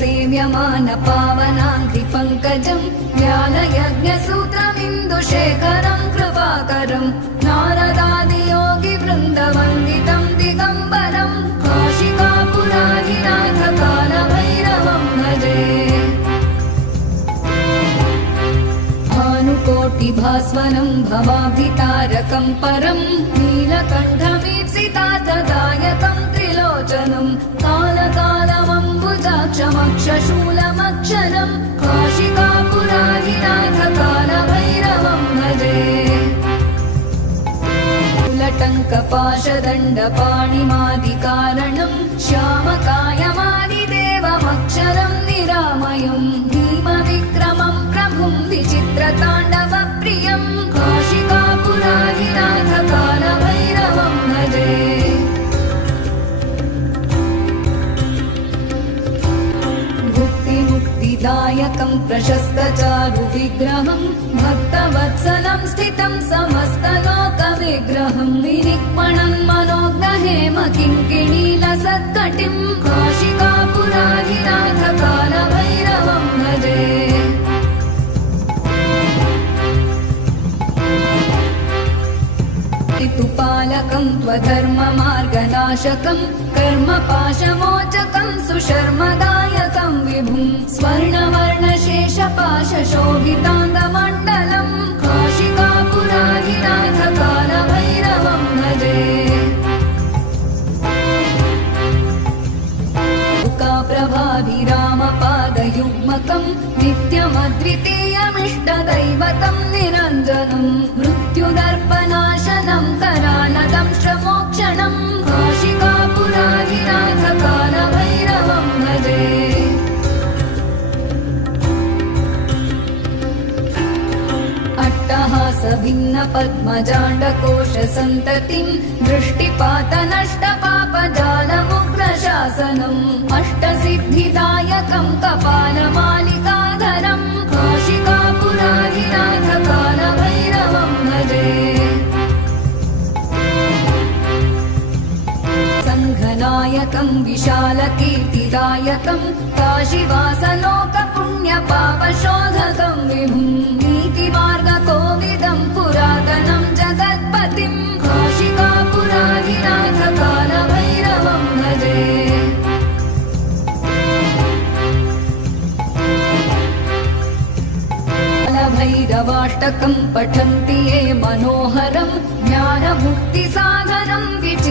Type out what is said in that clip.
सेव्यमान पावनाङ्घ्रिपङ्कजं ज्ञानयज्ञसूत्रमिन्दुशेखरं कृपाकरं नारदादियोगिवृन्दवन्दितं दिगम्बरं काशिकापुराधिनाथकालभैरवं भजे। भानुकोटिभास्वनं भवाभितारकं परं नीलकण्ठमीप्सितार्थदायकं त्रिलोचनं कालकालमम्बुजाक्षमक्षशूलमक्षरं काशिकापुराधिनाथकालभैरवं भजे। कुलटङ्कपाशदण्डपाणिमादिकारणं श्यामकायमादिदेवमक्षरं निरामयं भीमविक्रमं प्रभुं विचित्रताण्डवप्रियं काशिकापुराधिनाथकालभैरवं भजे। भुक्तिमुक्तिदायकं प्रशस्तचारुविग्रहं भक्तवत्सलं स्थितं समस्तलोकविग्रहं विनिक्मणं मनोज्ञहेम किङ्किणीलसत्कटिं काशिकापुराधिनाथकालभैरवं भजे। ऋतुपालकं त्वधर्ममार्गनाशकं कर्मपाशमोचकं सुशर्मदायकं विभुं स्वर्णवर्णशेषपाशशोभिताङ्गमण्डलं काशिकापुराधिनाथकालभैरवं भजे। प्रभाभिरामपादयुग्मकं नित्यमद्वितीयमिष्टदैवतं निरञ्जनं मृत्युदर्पनाशनं करालदं श्रमोक्षणं काशिकापुराधिनाथकालभैरवं भजे। अट्टहासभिन्नपद्मजाण्डकोशसन्ततिं दृष्टिपातनष्टपापजालमुग्रशासनम् अष्टसिद्धिदायकं कपालमालिकाधरं काशिकापुराधिनाथकालभैरवं भजे। सङ्घनायकं विशालकीर्तिदायकं काशीवासलोकपुण्यपापशोधकं विभुं नीतिमार्गकोविदं पुरातनं जगत्पतिं काशिकापुराधिनाथकालभैरवं भजे। कालभैरवाष्टकं पठन्ति ये मनोहरं ज्ञानमुक्तिसाधनं विचित्रं